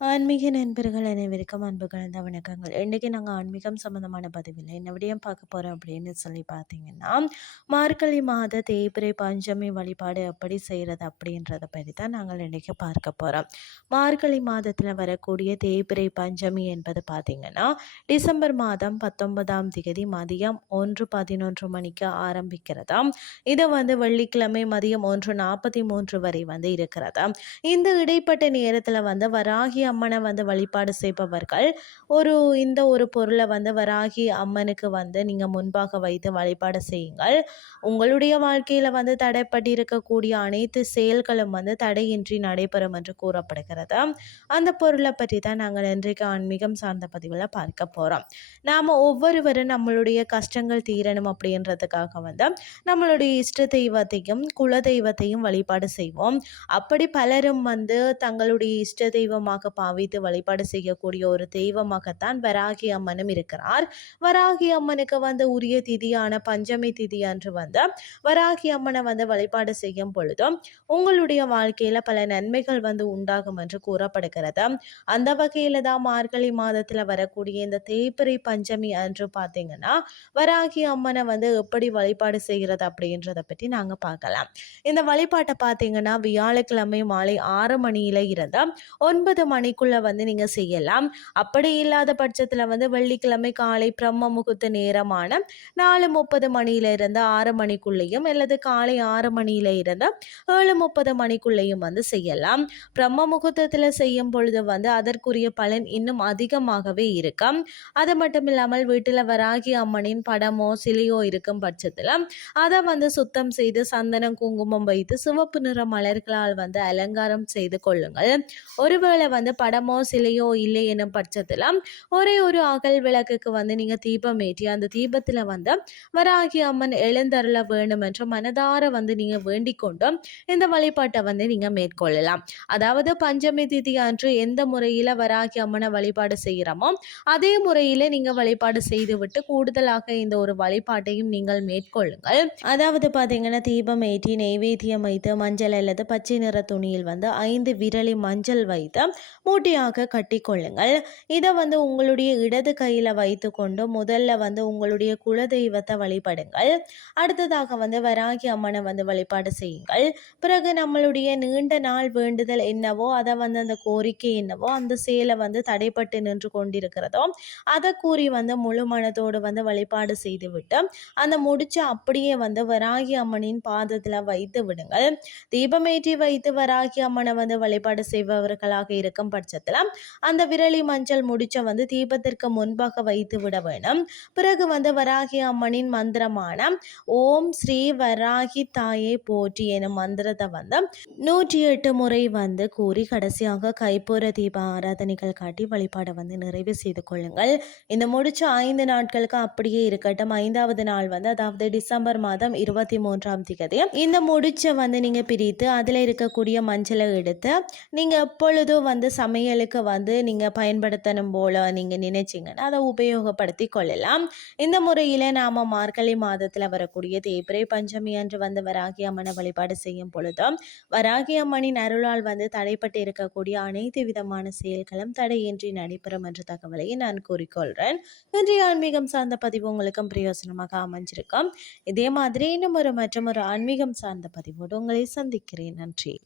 ஆன்மீக நண்பர்கள் அனைவருக்கும் அன்பு கலந்த வணக்கங்கள். இன்றைக்கி நாங்கள் ஆன்மீகம் சம்மந்தமான பதிவில் என்ன விடயம் பார்க்க போகிறோம் அப்படின்னு சொல்லி பார்த்தீங்கன்னா, மார்கழி மாத தேய்பிறை பஞ்சமி வழிபாடு எப்படி செய்கிறது அப்படின்றத பற்றி தான் நாங்கள் இன்றைக்கி பார்க்க போகிறோம். மார்கழி மாதத்தில் வரக்கூடிய தேய்பிறை பஞ்சமி என்பது பார்த்திங்கன்னா டிசம்பர் மாதம் 19ஆம் தேதி மதியம் 1:11 மணிக்கு ஆரம்பிக்கிறதா. இது வெள்ளிக்கிழமை மதியம் 1:43 வரை இருக்கிறதா. இந்த இடைப்பட்ட நேரத்தில் வராகி அம்மனை வழிபாடு செய்பவர்கள் இந்த ஒரு பொருளை வராகி அம்மனுக்கு நீங்கள் முன்பாக வைத்து வழிபாடு செய்யுங்கள். உங்களுடைய வாழ்க்கையில் தடைப்பட்டிருக்கக்கூடிய அனைத்து செயல்களும் தடையின்றி நடைபெறும் என்று கூறப்படுகிறது. அந்த பொருளை பற்றி தான் நாங்கள் இன்றைக்கு ஆன்மீகம் சார்ந்த பதிவில் பார்க்க போகிறோம். நாம் ஒவ்வொருவரும் நம்மளுடைய கஷ்டங்கள் தீரணும் அப்படின்றதுக்காக நம்மளுடைய இஷ்ட தெய்வத்தையும் குல தெய்வத்தையும் வழிபாடு செய்வோம். அப்படி பலரும் தங்களுடைய இஷ்ட தெய்வமாக பாவித்து வழிபாடு செய்யக்கூடிய ஒரு தெய்வமாகத்தான் வராகி அம்மனும் இருக்கிறார். வராகி அம்மனுக்கு உரிய திதியான பஞ்சமி திதி அன்று வராகி அம்மனை வழிபாடு செய்யும் பொழுதும் உங்களுடைய வாழ்க்கையில பல நன்மைகள் உண்டாகும் என்று கூறப்படுகிறது. அந்த வகையில தான் மார்கழி மாதத்துல வரக்கூடிய இந்த தேய்பிறை பஞ்சமி அன்று பார்த்தீங்கன்னா வராகி அம்மனை எப்படி வழிபாடு செய்கிறது அப்படின்றத பற்றி நாங்க பார்க்கலாம். இந்த வழிபாட்டை பார்த்தீங்கன்னா வியாழக்கிழமை மாலை 6 மணியில இருந்து 9 மணிக்குள்ள நீங்க செய்யலாம். அப்படி இல்லாத பட்சத்துல வெள்ளிக்கிழமை காலை பிரம்ம முகூர்த்த நேரமான 4:30 மணியில இருந்து 6 மணிக்குள்ளேயும் அல்லது காலை 6 மணியில இருந்து 7:30 மணிக்குள்ளேயும் செய்யலாம். பிரம்ம முகூர்த்தத்துல செய்யும் பொழுது அதற்குரிய பலன் இன்னும் அதிகமாகவே இருக்கும். அது மட்டும் இல்லாமல் வீட்டுல வராகி அம்மனின் படமோ சிலையோ இருக்கும் பட்சத்துல அதை சுத்தம் செய்து சந்தனம் குங்குமம் வைத்து சிவப்பு நிற மலர்களால் அலங்காரம் செய்து கொள்ளுங்கள். ஒருவேளை படமோ சிலையோ இல்லை எனும் பட்சத்தில் ஒரே ஒரு அகல் விளக்குக்கு நீங்க தீபம் ஏற்றி அந்த தீபத்தில் வராகி அம்மன் எழுந்தருள வேணும் என்று மனதார நீங்க வேண்டிக் கொண்டு இந்த வழிபாட்டை நீங்க மேற்கொள்ளலாம். அதாவது பஞ்சமி திதி அன்று எந்த முறையில வராகி அம்மனை வழிபாடு செய்கிறோமோ அதே முறையில நீங்க வழிபாடு செய்துவிட்டு கூடுதலாக இந்த ஒரு வழிபாட்டையும் நீங்கள் மேற்கொள்ளுங்கள். அதாவது பாத்தீங்கன்னா தீபம் ஏற்றி நெய்வேத்தியம் வைத்து மஞ்சள் அல்லது பச்சை நிற துணியில் 5 விரலி மஞ்சள் வைத்து மூட்டையாக கட்டி கொள்ளுங்கள். இதை உங்களுடைய இடது கையில வைத்து கொண்டு முதல்ல உங்களுடைய குலதெய்வத்தை வழிபடுங்கள். அடுத்ததாக வராகி அம்மனை வழிபாடு செய்யுங்கள். பிறகு நம்மளுடைய நீண்ட நாள் வேண்டுதல் என்னவோ அதை அந்த கோரிக்கை என்னவோ அந்த செயலை தடைப்பட்டு நின்று கொண்டிருக்கிறதோ அதை கூறி முழு மனதோடு வழிபாடு செய்துவிட்டு அந்த முடிச்ச அப்படியே வராகி அம்மனின் பாதத்துல வைத்து விடுங்கள். தீபமேற்றி வைத்து வராகி அம்மனை வழிபாடு செய்பவர்களாக இருக்கும் பட்சத்துல அந்த விரலி மஞ்சள் முடிச்ச தீபத்திற்கு முன்பாக வைத்து விட வேண்டும். பிறகு வராகி அம்மனின் மந்திரமான ஓம் ஸ்ரீ வராகி தாயே போற்றி எனும் மந்திரத்தை 108 முறை கூறி கடைசியாக கைப்பூர தீப ஆராதனைகள் காட்டி வழிபாடை நிறைவு செய்து கொள்ளுங்கள். இந்த முடிச்ச 5 நாட்களுக்கு அப்படியே இருக்கட்டும். 5வது நாள் அதாவது டிசம்பர் மாதம் 23ஆம் தேதி இந்த முடிச்ச நீங்க பிரித்து அதுல இருக்கக்கூடிய மஞ்சளை எடுத்து நீங்க எப்பொழுதும் சமையலுக்கு நீங்க பயன்படுத்தணும் போல நீங்க நினைச்சீங்கன்னா அதை உபயோகப்படுத்தி கொள்ளலாம். இந்த முறையில நாம மார்கழி மாதத்துல வரக்கூடிய தேய்பிறை பஞ்சமி அன்று வராகி அம்மனை வழிபாடு செய்யும் பொழுதும் வராகி அம்மனின் அருளால் தடைப்பட்டு இருக்கக்கூடிய அனைத்து விதமான செயல்களும் தடையின்றி நடைபெறும் என்ற தகவலை நான் கூறிக்கொள்றேன். இன்றைய ஆன்மீகம் சார்ந்த பதிவு உங்களுக்கும் பிரயோசனமாக அமைஞ்சிருக்கும். இதே மாதிரி இன்னும் மற்றும் ஒரு ஆன்மீகம் சார்ந்த பதிவோடு உங்களை சந்திக்கிறேன். நன்றி.